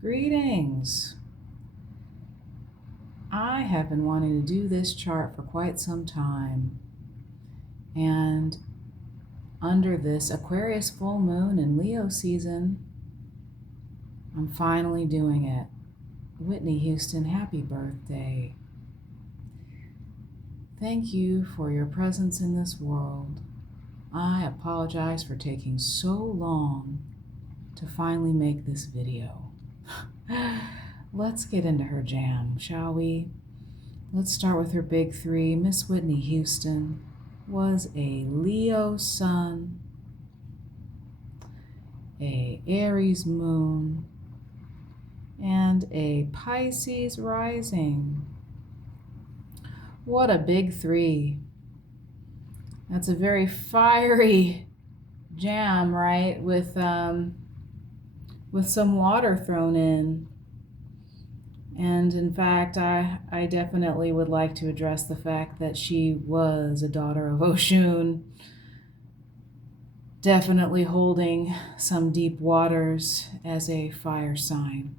Greetings. I have been wanting to do this chart for quite some time, and under this Aquarius full moon and Leo season, I'm finally doing it. Whitney Houston, happy birthday. Thank you for your presence in this world. I apologize for taking so long to finally make this video. Let's get into her jam, shall we? Let's start with her big three. Miss Whitney Houston was a Leo sun, a Aries moon, and a Pisces rising. What a big three. That's a very fiery jam, right? With some water thrown in. And in fact, I definitely would like to address the fact that she was a daughter of Oshun, definitely holding some deep waters as a fire sign.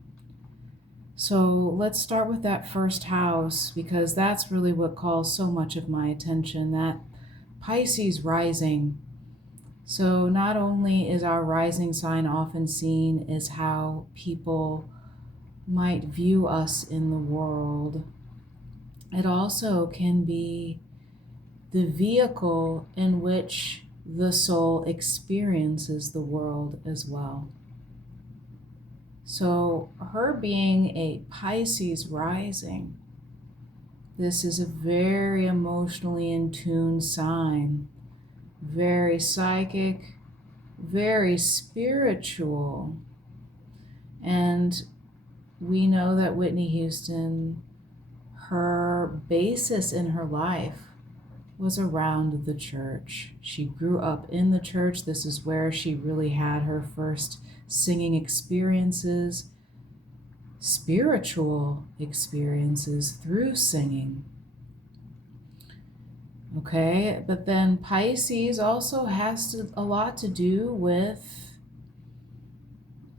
So let's start with that first house, because that's really what calls so much of my attention, that Pisces rising. So not only is our rising sign often seen as how people might view us in the world, it also can be the vehicle in which the soul experiences the world as well. So her being a Pisces rising, this is a very emotionally in tune sign, very psychic, very spiritual. And we know that Whitney Houston, her basis in her life was around the church. She grew up in the church. This is where she really had her first singing experiences, spiritual experiences through singing. Okay, but then Pisces also has a lot to do with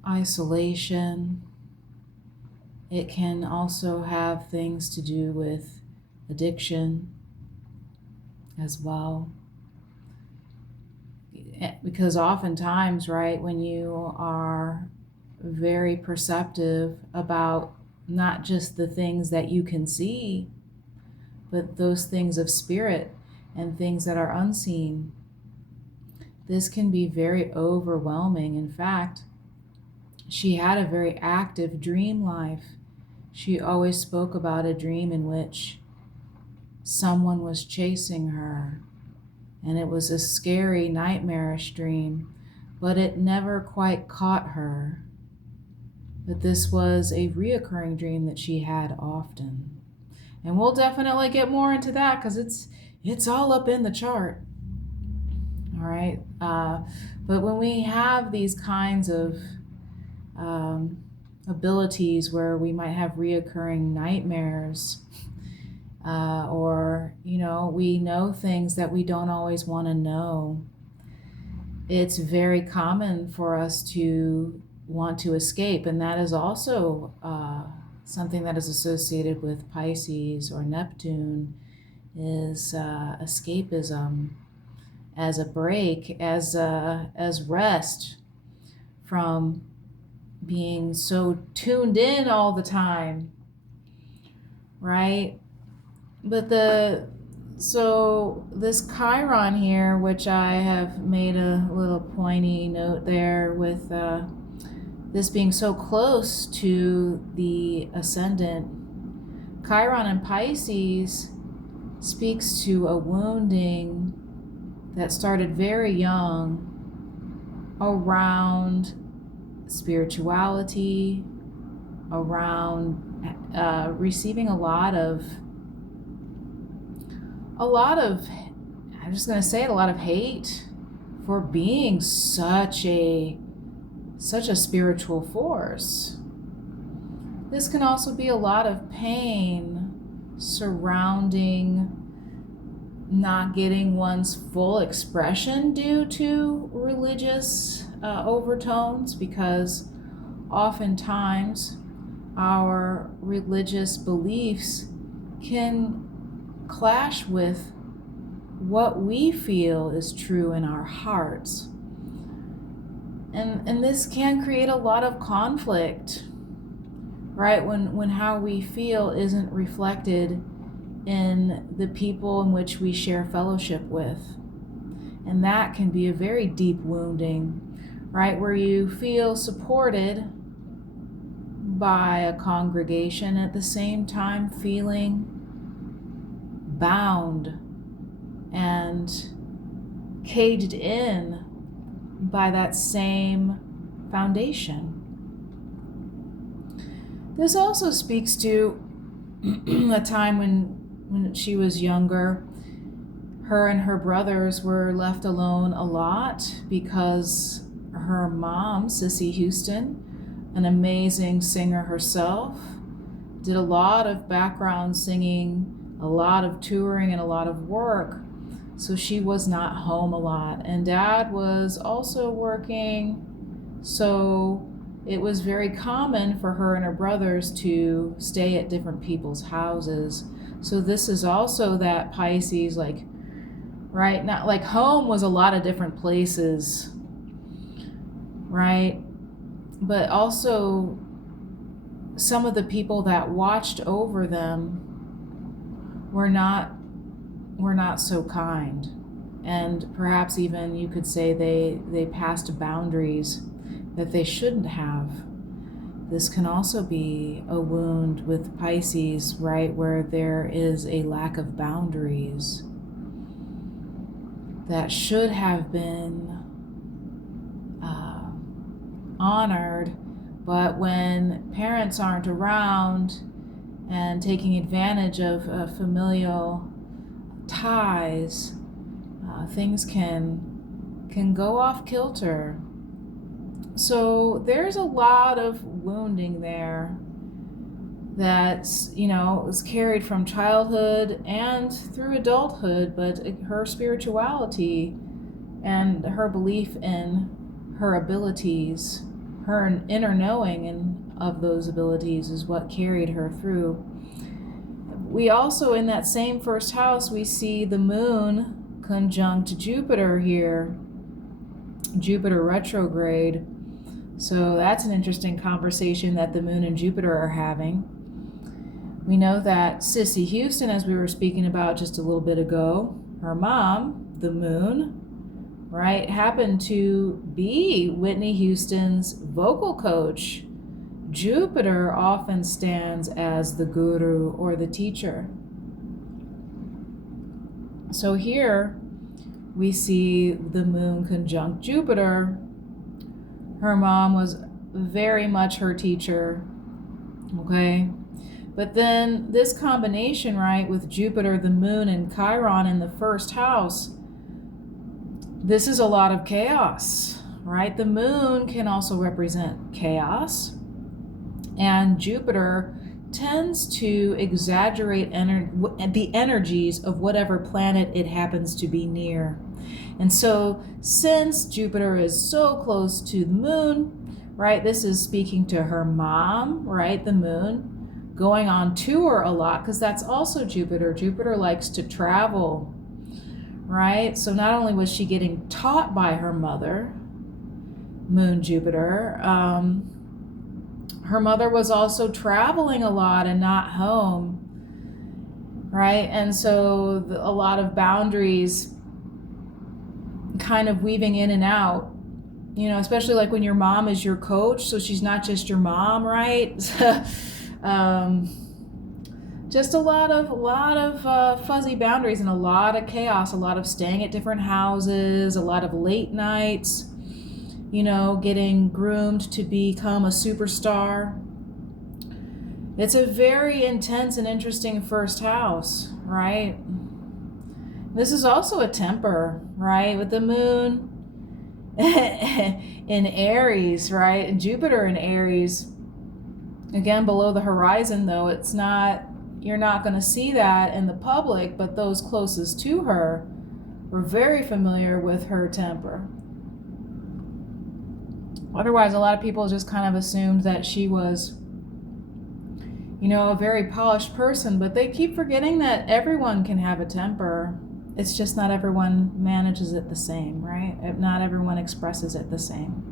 isolation. It can also have things to do with addiction as well. Because oftentimes, right, when you are very perceptive about not just the things that you can see, but those things of spirit and things that are unseen, this can be very overwhelming. In fact, she had a very active dream life. She always spoke about a dream in which someone was chasing her, and it was a scary, nightmarish dream, but it never quite caught her. But this was a reoccurring dream that she had often. And we'll definitely get more into that because it's all up in the chart. All right. But when we have these kinds of abilities where we might have reoccurring nightmares, or we know things that we don't always want to know, it's very common for us to want to escape. And that is also something that is associated with Pisces or Neptune, is escapism, as a break, as rest from being so tuned in all the time, right? But so this Chiron here, which I have made a little pointy note there with this being so close to the ascendant, Chiron in Pisces speaks to a wounding that started very young around spirituality, around receiving a lot of, I'm just going to say it, a lot of hate for being such a spiritual force. This can also be a lot of pain surrounding not getting one's full expression due to religious overtones, because oftentimes our religious beliefs can clash with what we feel is true in our hearts. And this can create a lot of conflict, right? When how we feel isn't reflected in the people in which we share fellowship with. And that can be a very deep wounding, right? Where you feel supported by a congregation, at the same time feeling bound and caged in by that same foundation. This also speaks to a time when she was younger. Her and her brothers were left alone a lot because her mom, Sissy Houston, an amazing singer herself, did a lot of background singing, a lot of touring, and a lot of work. So she was not home a lot. And Dad was also working. So it was very common for her and her brothers to stay at different people's houses. So this is also that Pisces, like, right? Not like home was a lot of different places, right? But also some of the people that watched over them were not so kind. And perhaps even you could say they passed boundaries that they shouldn't have. This can also be a wound with Pisces, right? Where there is a lack of boundaries that should have been honored, but when parents aren't around and taking advantage of familial ties, things can go off kilter. So there's a lot of wounding there that's, is carried from childhood and through adulthood, but her spirituality and her belief in her abilities, her inner knowing of those abilities is what carried her through. We also, in that same first house, we see the moon conjunct Jupiter here, Jupiter retrograde. So that's an interesting conversation that the moon and Jupiter are having. We know that Sissy Houston, as we were speaking about just a little bit ago, her mom, the moon, right, happened to be Whitney Houston's vocal coach. Jupiter often stands as the guru or the teacher. So here we see the moon conjunct Jupiter. Her mom was very much her teacher, okay? But then this combination, right, with Jupiter, the moon, and Chiron in the first house, this is a lot of chaos, right? The moon can also represent chaos, and Jupiter tends to exaggerate the energies of whatever planet it happens to be near. And so since Jupiter is so close to the moon, right, this is speaking to her mom, right, the moon, going on tour a lot, because that's also Jupiter. Jupiter likes to travel, right? So not only was she getting taught by her mother, moon Jupiter, her mother was also traveling a lot and not home, right? And so a lot of boundaries kind of weaving in and out, especially like when your mom is your coach, so she's not just your mom, right? Just a lot of fuzzy boundaries and a lot of chaos, a lot of staying at different houses, a lot of late nights, getting groomed to become a superstar. It's a very intense and interesting first house, right? This is also a temper, right? With the moon in Aries, right? And Jupiter in Aries. Again, below the horizon, though, you're not going to see that in the public, but those closest to her were very familiar with her temper. Otherwise, a lot of people just kind of assumed that she was, a very polished person, but they keep forgetting that everyone can have a temper. It's just not everyone manages it the same, right? Not everyone expresses it the same.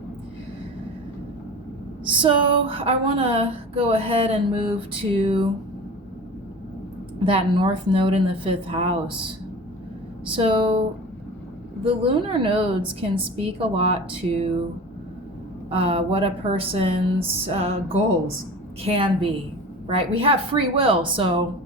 So I want to go ahead and move to that north node in the 5th house. So the lunar nodes can speak a lot to what a person's goals can be, right? We have free will, so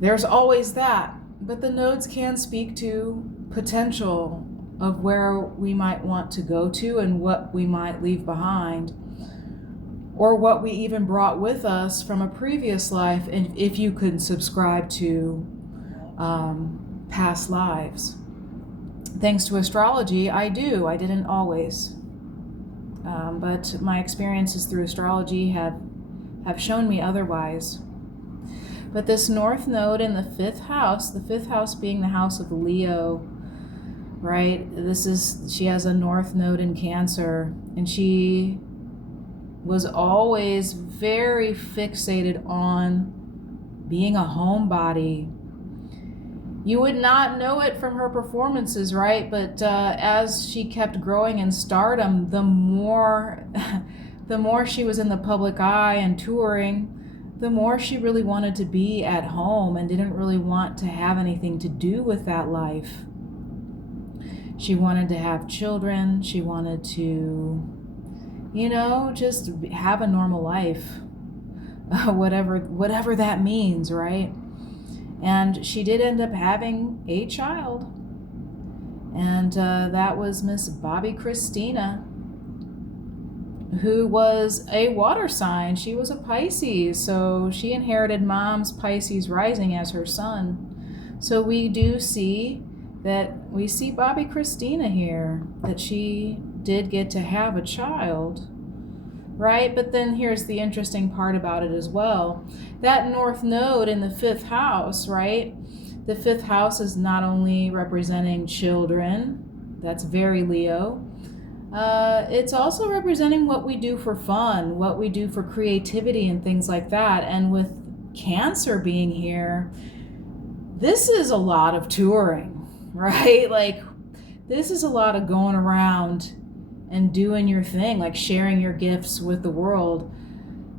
there's always that. But the nodes can speak to potential of where we might want to go to and what we might leave behind, or what we even brought with us from a previous life, and if you could subscribe to past lives. Thanks to astrology, I do. I didn't always. But my experiences through astrology have shown me otherwise. But this north node in the 5th house, the 5th house being the house of Leo, right? She has a north node in Cancer, and she was always very fixated on being a homebody. You would not know it from her performances, right? But as she kept growing in stardom, the more she was in the public eye and touring, the more she really wanted to be at home and didn't really want to have anything to do with that life. She wanted to have children. She wanted to, just have a normal life, whatever that means, right? And she did end up having a child, and that was Miss Bobby Christina, who was a water sign. She was a Pisces, so she inherited Mom's Pisces rising as her son. So we see Bobby Christina here, that she did get to have a child, right? But then here's the interesting part about it as well. That north node in the 5th house, right? The 5th house is not only representing children, that's very Leo. It's also representing what we do for fun, what we do for creativity and things like that. And with Cancer being here, this is a lot of touring, right? Like, this is a lot of going around and doing your thing, like sharing your gifts with the world.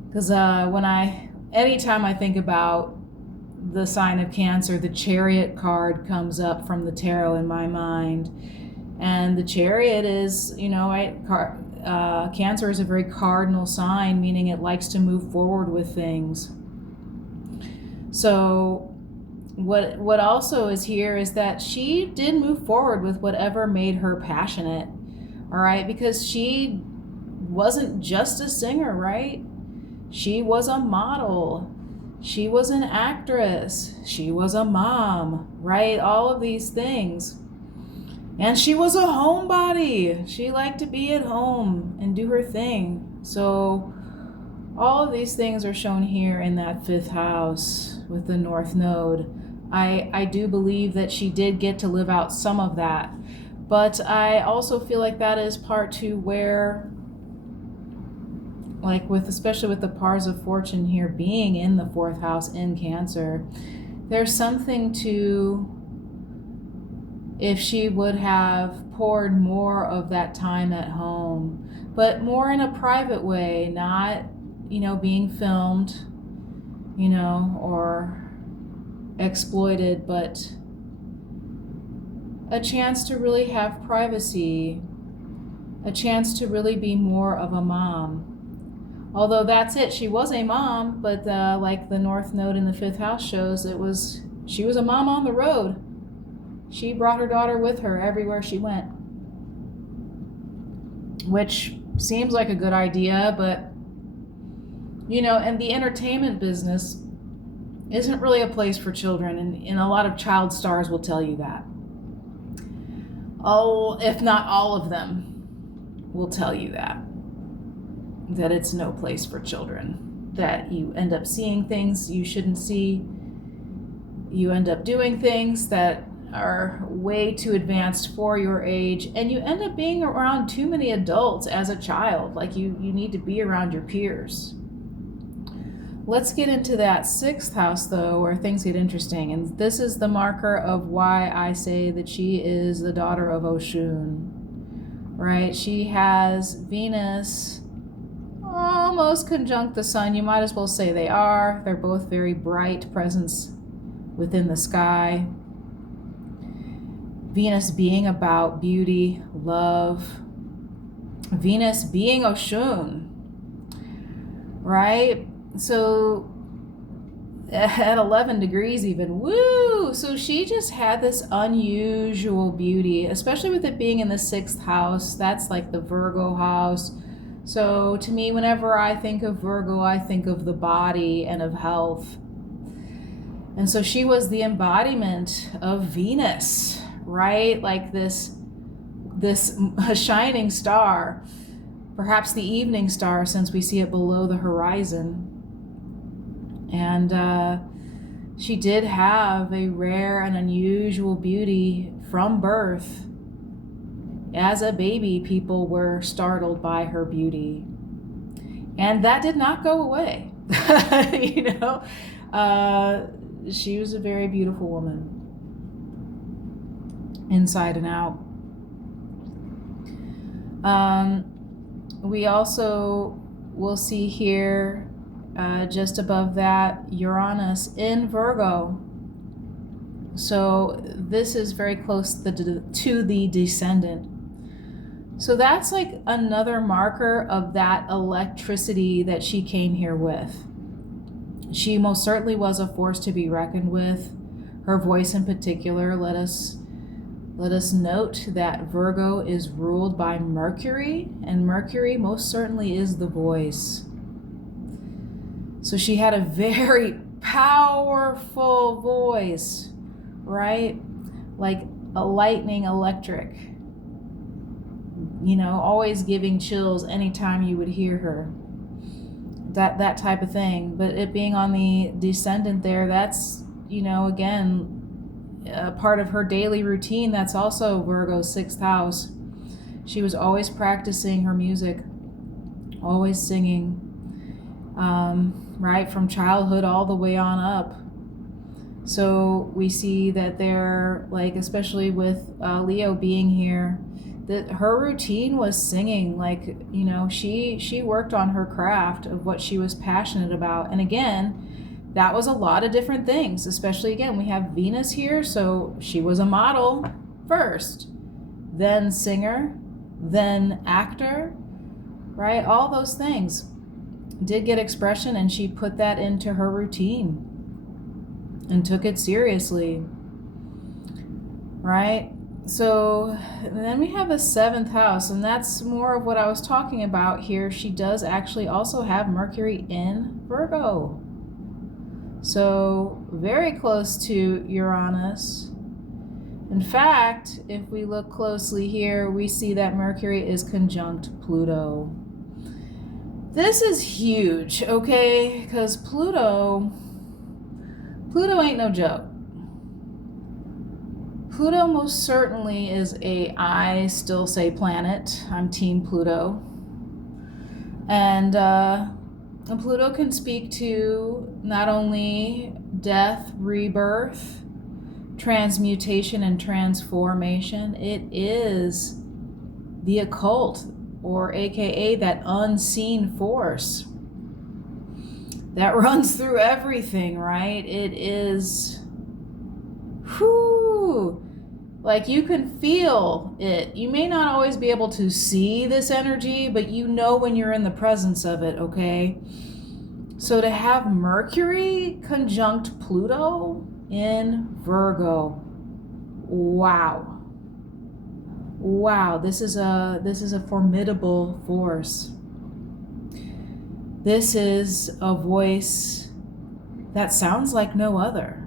Because anytime I think about the sign of Cancer, the Chariot card comes up from the tarot in my mind. And the Chariot is, Cancer is a very cardinal sign, meaning it likes to move forward with things. So what also is here is that she did move forward with whatever made her passionate, all right? Because she wasn't just a singer, right? She was a model. She was an actress. She was a mom, right? All of these things. And she was a homebody. She liked to be at home and do her thing. So all of these things are shown here in that 5th house with the north node. I do believe that she did get to live out some of that. But I also feel like that is part to where, like especially with the Pars of Fortune here being in the 4th house in Cancer, there's something to, if she would have poured more of that time at home, but more in a private way, not, being filmed, or exploited, but a chance to really have privacy, a chance to really be more of a mom. Although that's it, she was a mom, but like the north node in the 5th house shows, she was a mom on the road. She brought her daughter with her everywhere she went, which seems like a good idea, but, and the entertainment business isn't really a place for children, and a lot of child stars will tell you that. If not all of them will tell you that it's no place for children, that you end up seeing things you shouldn't see, you end up doing things that are way too advanced for your age, and you end up being around too many adults as a child. Like you need to be around your peers. Let's get into that 6th house, though, where things get interesting. And this is the marker of why I say that she is the daughter of Oshun, right? She has Venus almost conjunct the sun. You might as well say they are. They're both very bright presence within the sky. Venus being about beauty, love. Venus being Oshun, right? So at 11 degrees even, woo! So she just had this unusual beauty, especially with it being in the 6th house. That's like the Virgo house. So to me, whenever I think of Virgo, I think of the body and of health. And so she was the embodiment of Venus, right? Like this shining star, perhaps the evening star, since we see it below the horizon. And she did have a rare and unusual beauty from birth. As a baby, people were startled by her beauty. And that did not go away. She was a very beautiful woman, inside and out. We also will see here, just above that, Uranus in Virgo. So this is very close to the descendant. So that's like another marker of that electricity that she came here with. She most certainly was a force to be reckoned with. Her voice in particular, let us note that Virgo is ruled by Mercury, and Mercury most certainly is the voice. So she had a very powerful voice, right? Like a lightning electric. Always giving chills anytime you would hear her. That type of thing. But it being on the descendant there, that's, again, a part of her daily routine. That's also Virgo's 6th house. She was always practicing her music, always singing, right, from childhood all the way on up. So we see that they're, like, especially with Leo being here, that her routine was singing. Like, she worked on her craft of what she was passionate about. And again, that was a lot of different things, especially, again, we have Venus here. So she was a model first, then singer, then actor, right? All those things did get expression, and she put that into her routine and took it seriously, right? So then we have the 7th house, and that's more of what I was talking about here. She does actually also have Mercury in Virgo. So very close to Uranus. In fact, if we look closely here, we see that Mercury is conjunct Pluto. This is huge, okay? Because Pluto ain't no joke. Pluto most certainly is I still say planet. I'm Team Pluto. And Pluto can speak to not only death, rebirth, transmutation, and transformation. It is the occult, or AKA that unseen force that runs through everything, right? It is, like, you can feel it. You may not always be able to see this energy, but when you're in the presence of it, okay? So to have Mercury conjunct Pluto in Virgo, wow, this is a formidable force. This is a voice that sounds like no other.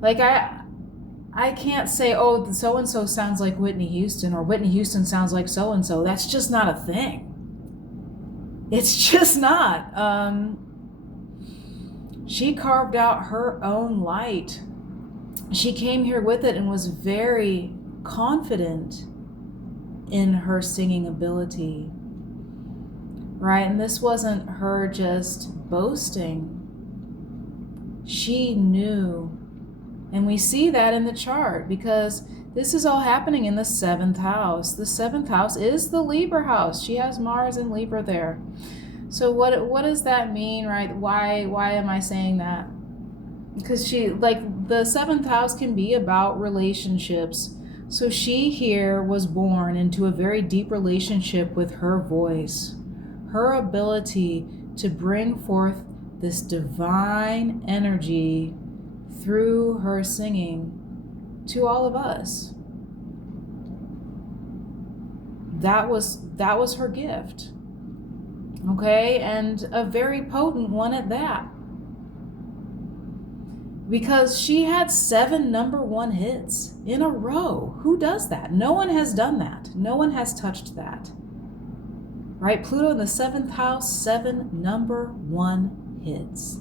Like, I can't say, oh, so-and-so sounds like Whitney Houston, or Whitney Houston sounds like so-and-so. That's just not a thing. It's just not. She carved out her own light she came here with it and was very confident in her singing ability, right? And this wasn't her just boasting. She knew, and we see that in the chart because this is all happening in the 7th house. The 7th house is the Libra house. She has Mars in Libra there. So what does that mean, right? Why am I saying that? Because she, like, the 7th house can be about relationships. So she here was born into a very deep relationship with her voice, her ability to bring forth this divine energy through her singing to all of us. That was her gift. Okay, and a very potent one at that. Because she had 7 #1 hits in a row. Who does that? No one has done that. No one has touched that. Right? Pluto in the 7th house, 7 #1 hits.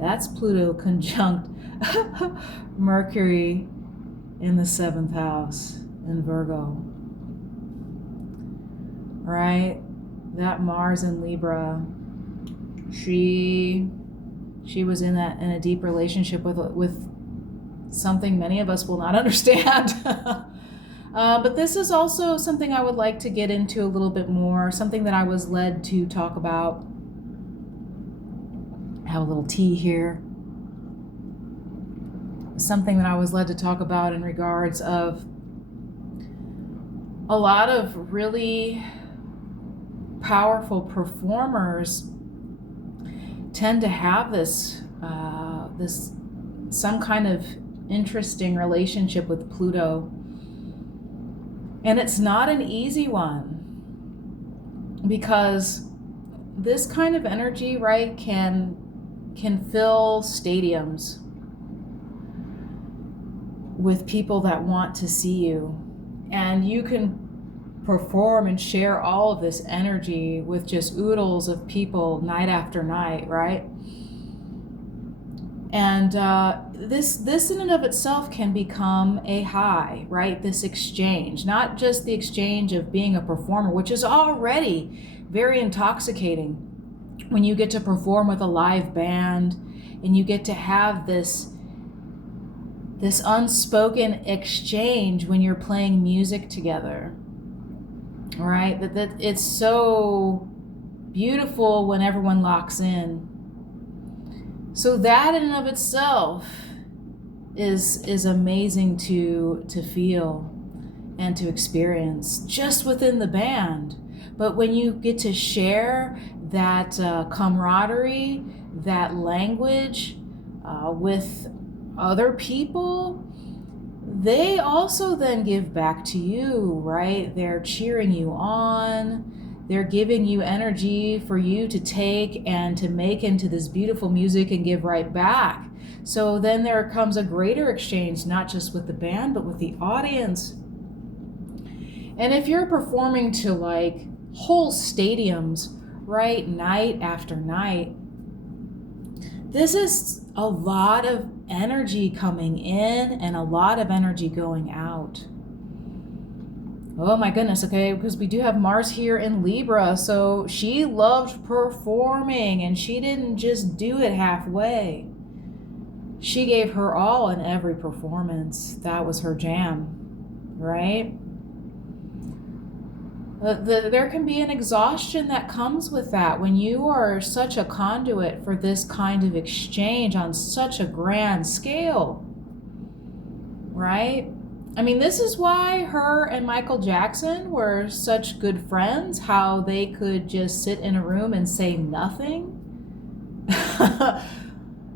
That's Pluto conjunct Mercury in the 7th house in Virgo. Right? That Mars in Libra, she was in a deep relationship with something many of us will not understand. But this is also something I would like to get into a little bit more, something that I was led to talk about. I have a little tea here. Something that I was led to talk about in regards of a lot of really powerful performers tend to have this some kind of interesting relationship with Pluto, and it's not an easy one because this kind of energy, right, can fill stadiums with people that want to see you, and you can perform and share all of this energy with just oodles of people night after night, right? And this in and of itself can become a high, right? This exchange, not just the exchange of being a performer, which is already very intoxicating when you get to perform with a live band and you get to have this unspoken exchange when you're playing music together. All right, that it's so beautiful when everyone locks in. So that in and of itself is amazing to feel and to experience just within the band. But when you get to share that camaraderie, that language with other people, they also then give back to you, right? They're cheering you on. They're giving you energy for you to take and to make into this beautiful music and give right back. So then there comes a greater exchange, not just with the band, but with the audience. And if you're performing to like whole stadiums, right, night after night, this is a lot of energy coming in and a lot of energy going out. Oh my goodness, okay, because we do have Mars here in Libra, so she loved performing and she didn't just do it halfway. She gave her all in every performance. That was her jam, right? There can be an exhaustion that comes with that when you are such a conduit for this kind of exchange on such a grand scale, right? I mean, this is why her and Michael Jackson were such good friends, how they could just sit in a room and say nothing.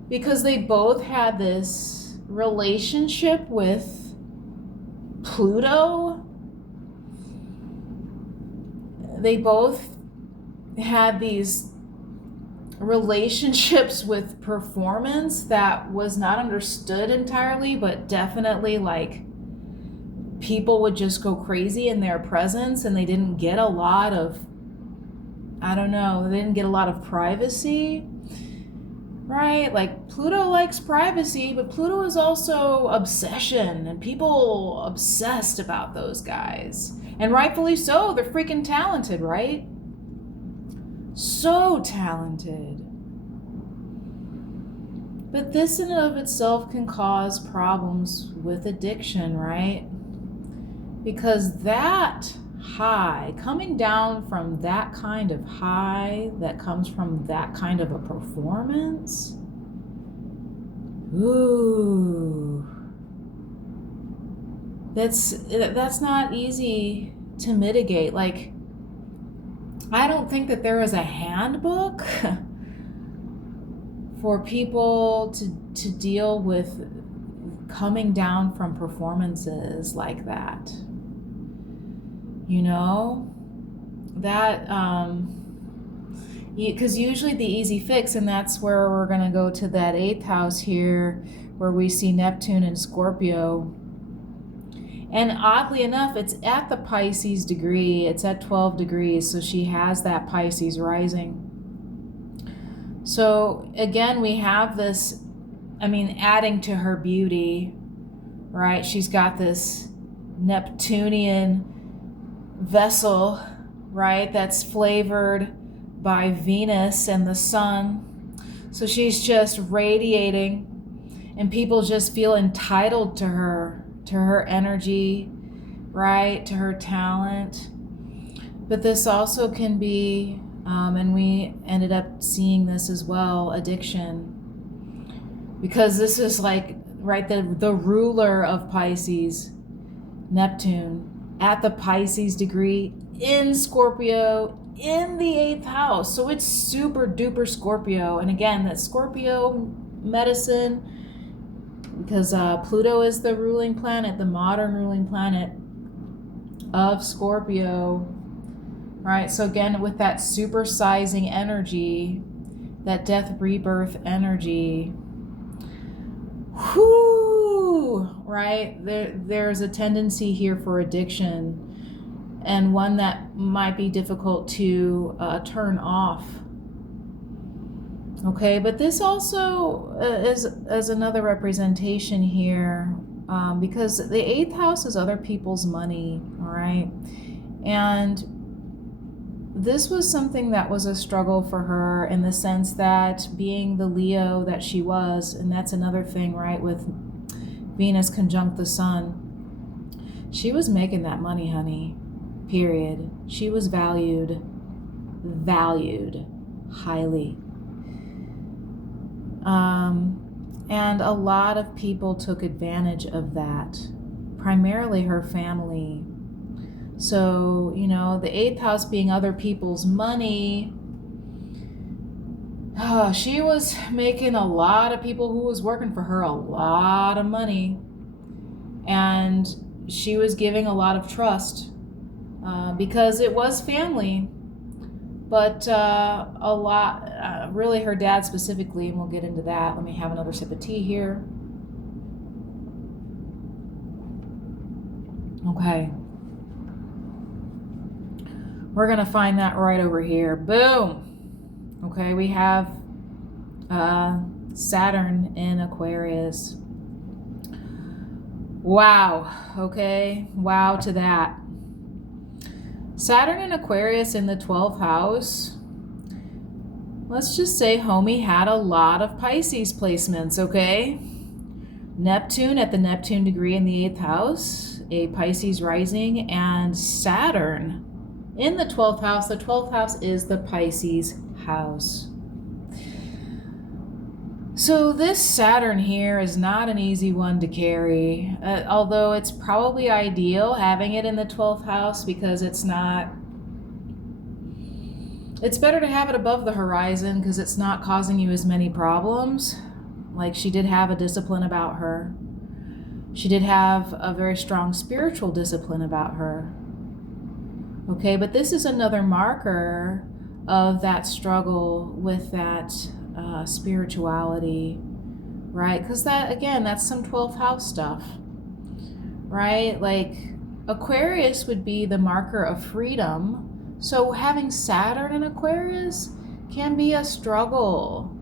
Because they both had this relationship with Pluto. They both had these relationships with performance that was not understood entirely, but definitely like people would just go crazy in their presence, and they didn't get a lot of, I don't know, they didn't get a lot of privacy. right? Like Pluto likes privacy, but Pluto is also obsession, and people obsessed about those guys. And rightfully so, they're freaking talented, right? So talented. But this in and of itself can cause problems with addiction, right? Because that high, coming down from that kind of high that comes from that kind of a performance, ooh, that's not easy to mitigate. Like, I don't think that there is a handbook for people to deal with coming down from performances like that. You know, that, because usually the easy fix, and that's where we're going to go to that 8th house here, where we see Neptune and Scorpio. And oddly enough, it's at the Pisces degree. It's at 12 degrees, so she has that Pisces rising. So again, we have this, adding to her beauty, right? She's got this Neptunian vessel, right? That's flavored by Venus and the sun. So she's just radiating, and people just feel entitled to her energy, right? To her talent. But this also can be, and we ended up seeing this as well, addiction. Because this is like, right, the ruler of Pisces, Neptune, at the Pisces degree in Scorpio, in the 8th house. So it's super duper Scorpio. And again, that Scorpio medicine, because Pluto is the ruling planet, the modern ruling planet of Scorpio, right? So again, with that supersizing energy, that death rebirth energy, right? There's a tendency here for addiction, and one that might be difficult to turn off. Okay, but this also is another representation here, because the 8th house is other people's money, all right? And this was something that was a struggle for her, in the sense that, being the Leo that she was, and that's another thing, right, with Venus conjunct the sun, she was making that money, honey, period. She was valued highly. And a lot of people took advantage of that, primarily her family. So, the 8th house being other people's money, she was making a lot of people who was working for her a lot of money. And she was giving a lot of trust, because it was family. But a lot, really her dad specifically, and we'll get into that. Let me have another sip of tea here. Okay. We're going to find that right over here. Boom. Okay, we have Saturn in Aquarius. Wow. Okay, wow to that. Saturn in Aquarius in the 12th house. Let's just say homie had a lot of Pisces placements, okay? Neptune at the Neptune degree in the 8th house, a Pisces rising, and Saturn in the 12th house. The 12th house is the Pisces house. So this Saturn here is not an easy one to carry, although it's probably ideal having it in the 12th house, because it's better to have it above the horizon, because it's not causing you as many problems. Like, she did have a discipline about her. She did have a very strong spiritual discipline about her. Okay, but this is another marker of that struggle with that spirituality, right? Because that, again, that's some 12th house stuff, right? Like, Aquarius would be the marker of freedom. So having Saturn in Aquarius can be a struggle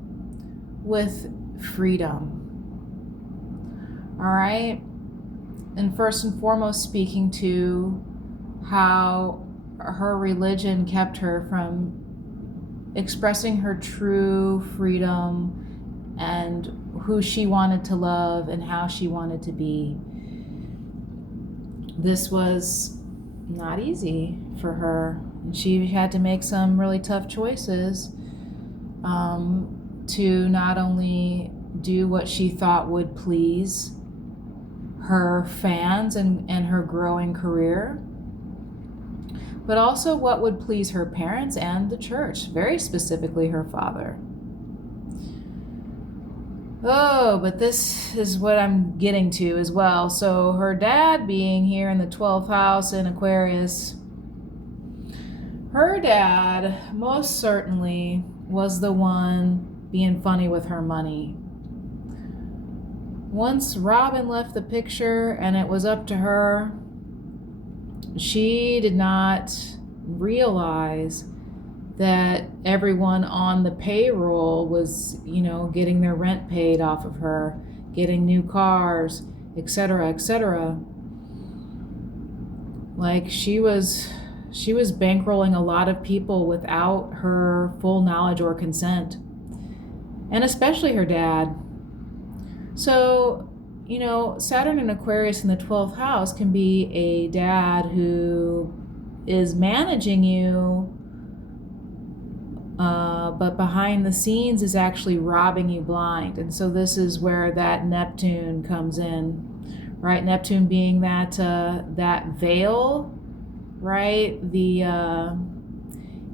with freedom. All right? And first and foremost, speaking to how her religion kept her from expressing her true freedom and who she wanted to love and how she wanted to be. This was not easy for her. She had to make some really tough choices to not only do what she thought would please her fans and her growing career, but also what would please her parents and the church, very specifically her father. Oh, but this is what I'm getting to as well. So her dad being here in the 12th house in Aquarius, her dad most certainly was the one being funny with her money. Once Robin left the picture and it was up to her, she did not realize that everyone on the payroll was, getting their rent paid off of her, getting new cars, etc., etc. Like she was bankrolling a lot of people without her full knowledge or consent, and especially her dad. So, Saturn in Aquarius in the 12th house can be a dad who is managing you, but behind the scenes is actually robbing you blind. And so this is where that Neptune comes in, right? Neptune being that veil, right?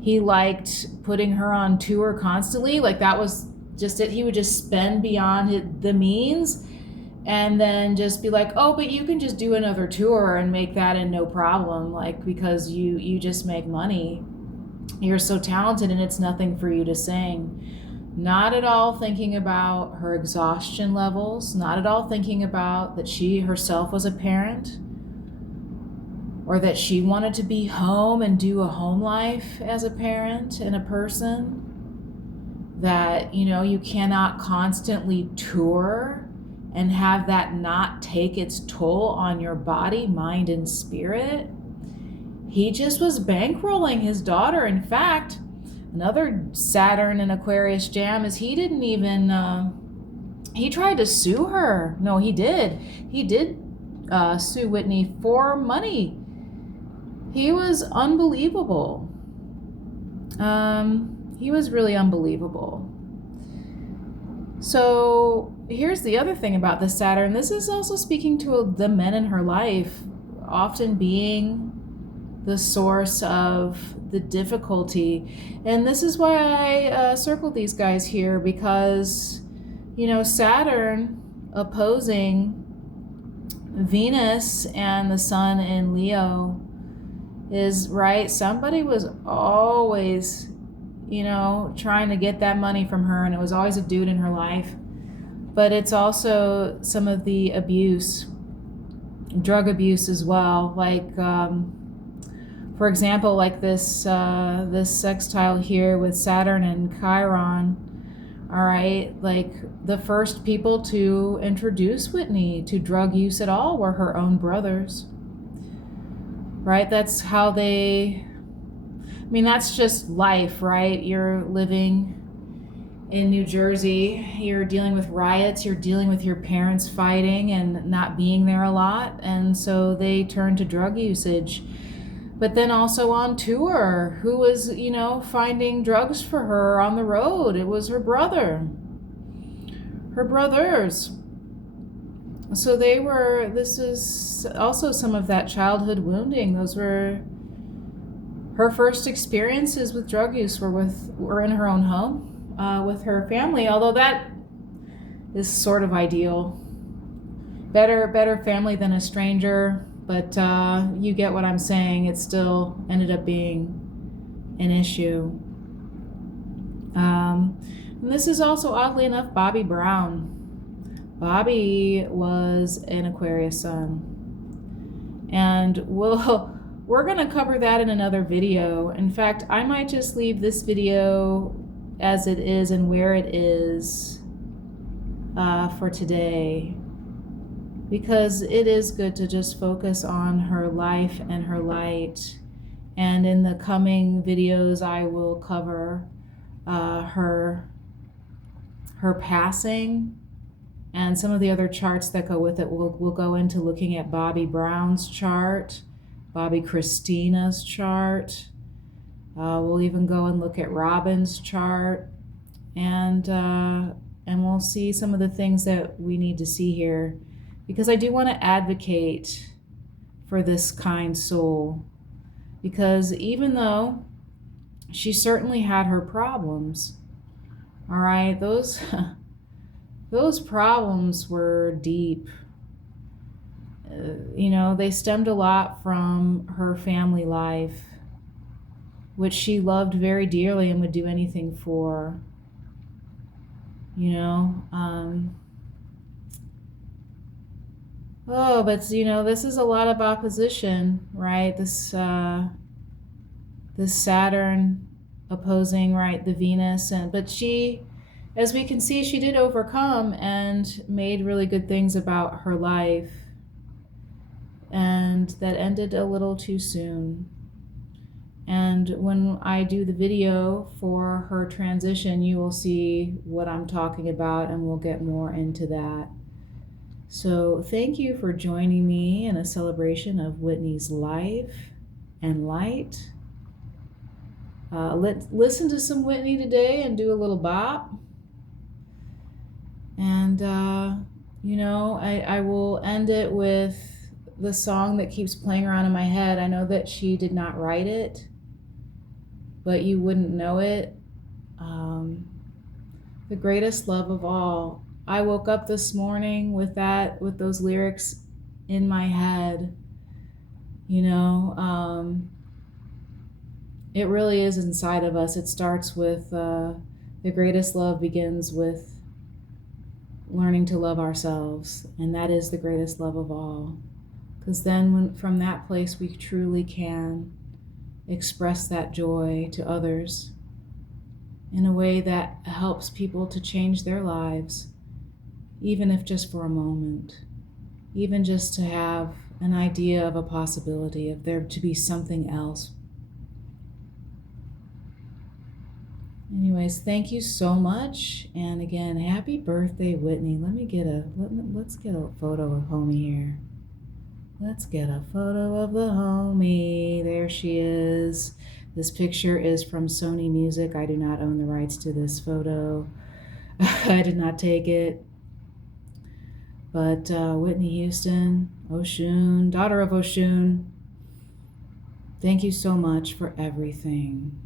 He liked putting her on tour constantly. Like that was just it. He would just spend beyond the means and then just be like, oh, but you can just do another tour and make that in no problem. Like, because you just make money. You're so talented and it's nothing for you to sing. Not at all thinking about her exhaustion levels, not at all thinking about that she herself was a parent or that she wanted to be home and do a home life as a parent and a person. That, you cannot constantly tour and have that not take its toll on your body, mind, and spirit. He just was bankrolling his daughter. In fact, another Saturn and Aquarius jam is he didn't even, he tried to sue her. No, he did. He did sue Whitney for money. He was unbelievable. He was really unbelievable. So here's the other thing about this Saturn. This is also speaking to the men in her life, often being the source of the difficulty. And this is why I circled these guys here, because, Saturn opposing Venus and the Sun in Leo is, right, somebody was always trying to get that money from her, and it was always a dude in her life. But it's also some of the abuse, drug abuse as well. Like, for example, like this sextile here with Saturn and Chiron. All right, like the first people to introduce Whitney to drug use at all were her own brothers. Right? That's how that's just life, right? You're living in New Jersey, you're dealing with riots, you're dealing with your parents fighting and not being there a lot, and so they turn to drug usage. But then also on tour, who was, finding drugs for her on the road? It was her brother. Her brothers. So this is also some of that childhood wounding. Those were her first experiences with drug use were in her own home, with her family, although that is sort of ideal. Better family than a stranger, but you get what I'm saying. It still ended up being an issue. And this is also, oddly enough, Bobby Brown. Bobby was an Aquarius sun. And we're going to cover that in another video. In fact, I might just leave this video as it is and where it is for today, because it is good to just focus on her life and her light. And in the coming videos, I will cover her passing and some of the other charts that go with it. We'll go into looking at Bobby Brown's chart, Bobby Christina's chart. We'll even go and look at Robin's chart, and we'll see some of the things that we need to see here, because I do want to advocate for this kind soul, because even though she certainly had her problems, all right, those problems were deep. They stemmed a lot from her family life, which she loved very dearly and would do anything for. But this is a lot of opposition, right? This Saturn opposing, right, the Venus, but she, as we can see, she did overcome and made really good things about her life, and that ended a little too soon. And when I do the video for her transition, you will see what I'm talking about, and we'll get more into that. So thank you for joining me in a celebration of Whitney's life and light. Let's listen to some Whitney today and do a little bop. And, I will end it with the song that keeps playing around in my head. I know that she did not write it, but you wouldn't know it. The greatest love of all. I woke up this morning with those lyrics in my head. It really is inside of us. It starts with the greatest love begins with learning to love ourselves, and that is the greatest love of all. Because then from that place we truly can express that joy to others in a way that helps people to change their lives, even if just for a moment, even just to have an idea of a possibility of there to be something else. Anyways, thank you so much, and again, happy birthday, Whitney. Let's get a photo of homie here. Let's get a photo of the homie. There she is. This picture is from Sony Music. I do not own the rights to this photo. I did not take it. But Whitney Houston, Oshun, daughter of Oshun, thank you so much for everything.